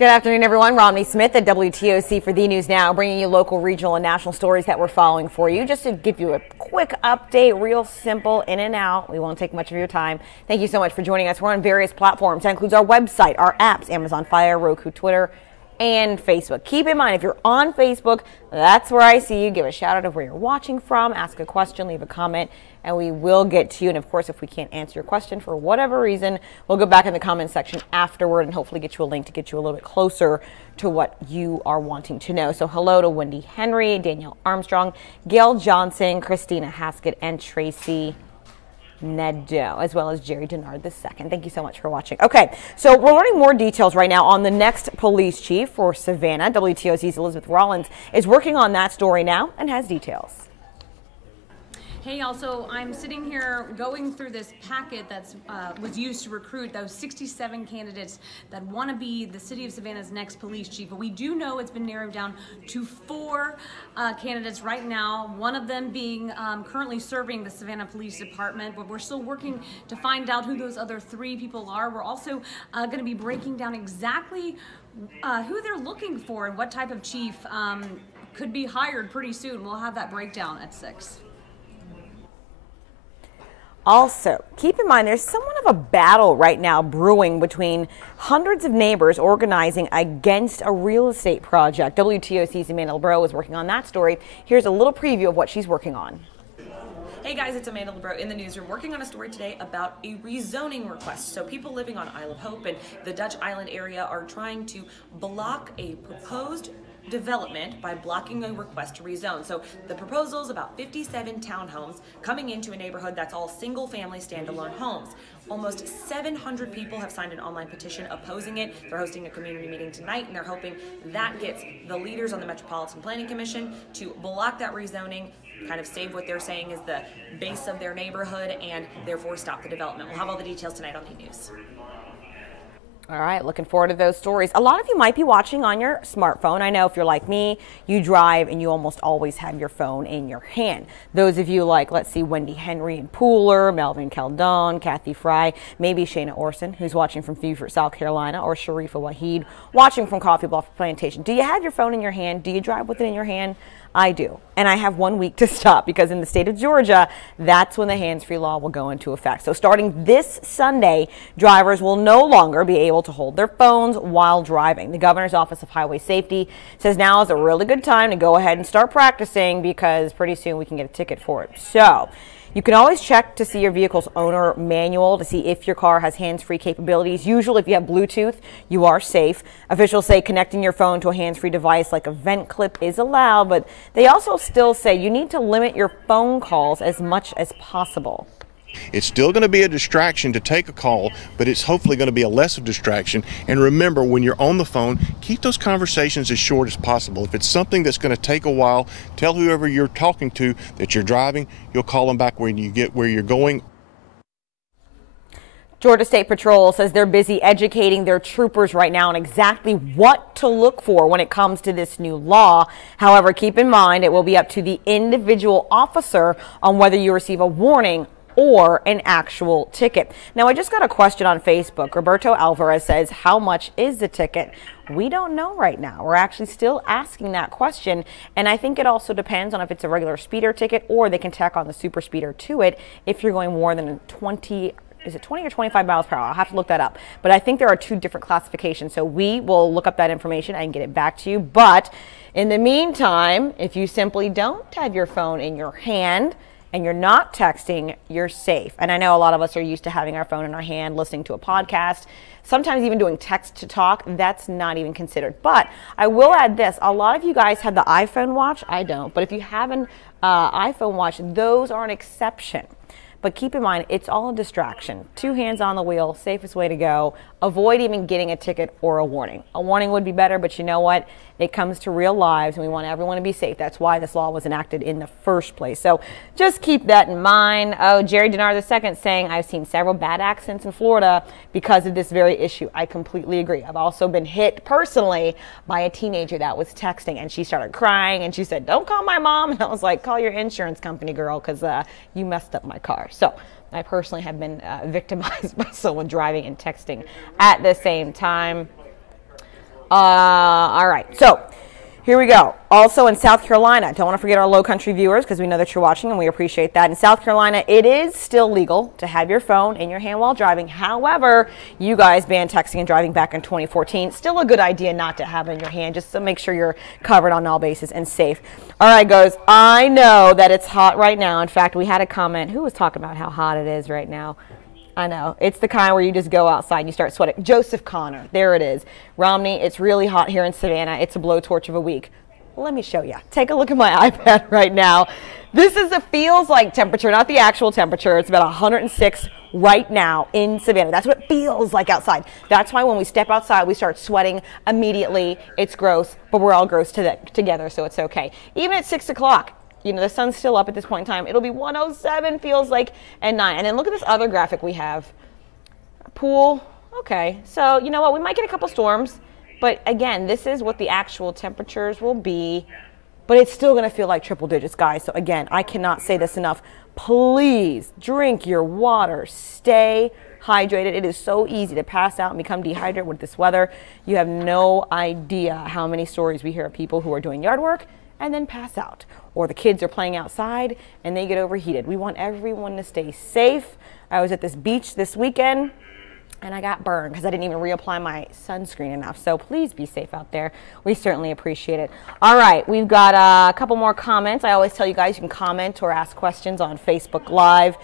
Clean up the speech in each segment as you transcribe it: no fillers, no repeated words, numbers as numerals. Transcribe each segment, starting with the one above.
Good afternoon, everyone. Romney Smith at WTOC for the News Now, bringing you local, regional, and national stories that we're following for you. Just to give you a quick update, real simple, in and out. We won't take much of your time. Thank you so much for joining us. We're on various platforms. That includes our website, our apps, Amazon Fire, Roku, Twitter, and Facebook. Keep in mind, if you're on Facebook, that's where I see you. Give a shout out of where you're watching from, ask a question, leave a comment, and we will get to you. And of course, if we can't answer your question for whatever reason, we'll go back in the comment section afterward and hopefully get you a link to get you a little bit closer to what you are wanting to know. So hello to Wendy Henry, Danielle Armstrong, Gail Johnson, Christina Haskett, and Tracy Nedo, as well as Jerry Denard II. Thank you so much for watching. Okay, so we're learning more details right now on the next police chief for Savannah. WTOC's Elizabeth Rollins is working on that story now and has details. Hey, y'all, so I'm sitting here going through this packet that was used to recruit those 67 candidates that want to be the city of Savannah's next police chief. But we do know it's been narrowed down to 4 candidates right now, one of them being currently serving the Savannah Police Department, but we're still working to find out who those other 3 people are. We're also going to be breaking down exactly who they're looking for and what type of chief could be hired pretty soon. We'll have that breakdown at 6. Also, keep in mind there's somewhat of a battle right now brewing between hundreds of neighbors organizing against a real estate project. WTOC's Amanda LeBro is working on that story. Here's a little preview of what she's working on. Hey guys, it's Amanda LeBro in the newsroom working on a story today about a rezoning request. So people living on Isle of Hope and the Dutch Island area are trying to block a proposed development by blocking a request to rezone. So the proposal is about 57 townhomes coming into a neighborhood that's all single family standalone homes. Almost 700 people have signed an online petition opposing it. They're hosting a community meeting tonight and they're hoping that gets the leaders on the Metropolitan Planning Commission to block that rezoning, kind of save what they're saying is the base of their neighborhood and therefore stop the development. We'll have all the details tonight on P News. All right, looking forward to those stories. A lot of you might be watching on your smartphone. I know if you're like me, you drive and you almost always have your phone in your hand. Those of you like, let's see, Wendy Henry and Pooler, Melvin Caldon, Kathy Fry, maybe Shayna Orson, who's watching from Beaufort, South Carolina, or Sharifa Waheed, watching from Coffee Bluff Plantation. Do you have your phone in your hand? Do you drive with it in your hand? I do, and I have 1 week to stop because in the state of Georgia, that's when the hands-free law will go into effect. So starting this Sunday, drivers will no longer be able to hold their phones while driving. The Governor's Office of Highway Safety says now is a really good time to go ahead and start practicing because pretty soon we can get a ticket for it. So you can always check to see your vehicle's owner manual to see if your car has hands-free capabilities. Usually if you have Bluetooth, you are safe. Officials say connecting your phone to a hands-free device like a vent clip is allowed, but they also still say you need to limit your phone calls as much as possible. It's still going to be a distraction to take a call, but it's hopefully going to be a less of a distraction. And remember, when you're on the phone, keep those conversations as short as possible. If it's something that's going to take a while, tell whoever you're talking to that you're driving. You'll call them back when you get where you're going. Georgia State Patrol says they're busy educating their troopers right now on exactly what to look for when it comes to this new law. However, keep in mind it will be up to the individual officer on whether you receive a warning or an actual ticket. Now, I just got a question on Facebook. Roberto Alvarez says, how much is the ticket? We don't know right now. We're actually still asking that question, and I think it also depends on if it's a regular speeder ticket or they can tack on the super speeder to it if you're going more than 20 or 25 miles per hour? I'll have to look that up. But I think there are 2 different classifications. So we will look up that information and get it back to you. But in the meantime, if you simply don't have your phone in your hand and you're not texting, you're safe. And I know a lot of us are used to having our phone in our hand, listening to a podcast, sometimes even doing text to talk. That's not even considered. But I will add this. A lot of you guys have the iPhone watch. I don't. But if you have an iPhone watch, those are an exception. But keep in mind, it's all a distraction. 2 hands on the wheel, safest way to go. Avoid even getting a ticket or a warning. A warning would be better, but you know what? It comes to real lives, and we want everyone to be safe. That's why this law was enacted in the first place. So just keep that in mind. Oh, Jerry Denard II saying, I've seen several bad accidents in Florida because of this very issue. I completely agree. I've also been hit personally by a teenager that was texting, and she started crying, and she said, don't call my mom. And I was like, call your insurance company, girl, because you messed up my car. So I personally have been victimized by someone driving and texting at the same time. All right, so here we go. Also in South Carolina, don't want to forget our low country viewers because we know that you're watching and we appreciate that. In South Carolina, it is still legal to have your phone in your hand while driving. However, you guys banned texting and driving back in 2014. Still a good idea not to have it in your hand, just to make sure you're covered on all bases and safe. All right, guys, I know that it's hot right now. In fact, we had a comment. Who was talking about how hot it is right now? I know. It's the kind where you just go outside and you start sweating. Joseph Connor. There it is. Romney, it's really hot here in Savannah. It's a blowtorch of a week. Well, let me show you. Take a look at my iPad right now. This is the feels like temperature, not the actual temperature. It's about 106 right now in Savannah. That's what it feels like outside. That's why when we step outside, we start sweating immediately. It's gross, but we're all gross together, so it's okay. Even at 6 o'clock. You know, the sun's still up at this point in time. It'll be 107, feels like, and 9. And then look at this other graphic we have. Pool. Okay. So, you know what? We might get a couple storms. But, again, this is what the actual temperatures will be. But it's still going to feel like triple digits, guys. So, again, I cannot say this enough. Please drink your water. Stay hydrated. It is so easy to pass out and become dehydrated with this weather. You have no idea how many stories we hear of people who are doing yard work and then pass out. Or the kids are playing outside and they get overheated. We want everyone to stay safe. I was at this beach this weekend and I got burned because I didn't even reapply my sunscreen enough. So please be safe out there. We certainly appreciate it. All right, we've got a couple more comments. I always tell you guys you can comment or ask questions on Facebook Live.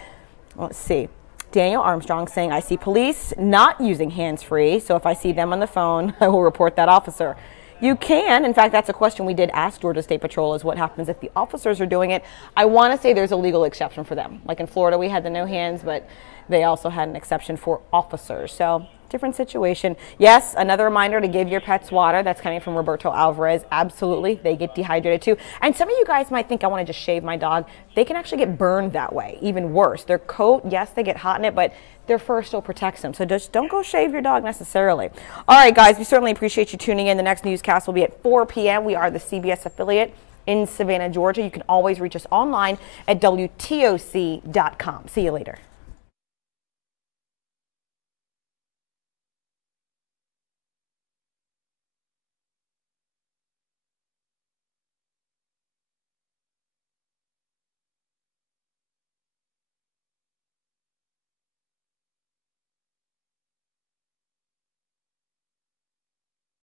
Let's see. Daniel Armstrong saying, I see police not using hands-free, so if I see them on the phone, I will report that officer. You can. In fact, that's a question we did ask Georgia State Patrol, is what happens if the officers are doing it. I want to say there's a legal exception for them. Like in Florida, we had the no hands, but they also had an exception for officers. So different situation. Yes, another reminder to give your pets water. That's coming from Roberto Alvarez. Absolutely. They get dehydrated too. And some of you guys might think I want to just shave my dog. They can actually get burned that way. Even worse. Their coat, yes, they get hot in it, but their fur still protects them. So just don't go shave your dog necessarily. All right, guys, we certainly appreciate you tuning in. The next newscast will be at 4 p.m. We are the CBS affiliate in Savannah, Georgia. You can always reach us online at WTOC.com. See you later.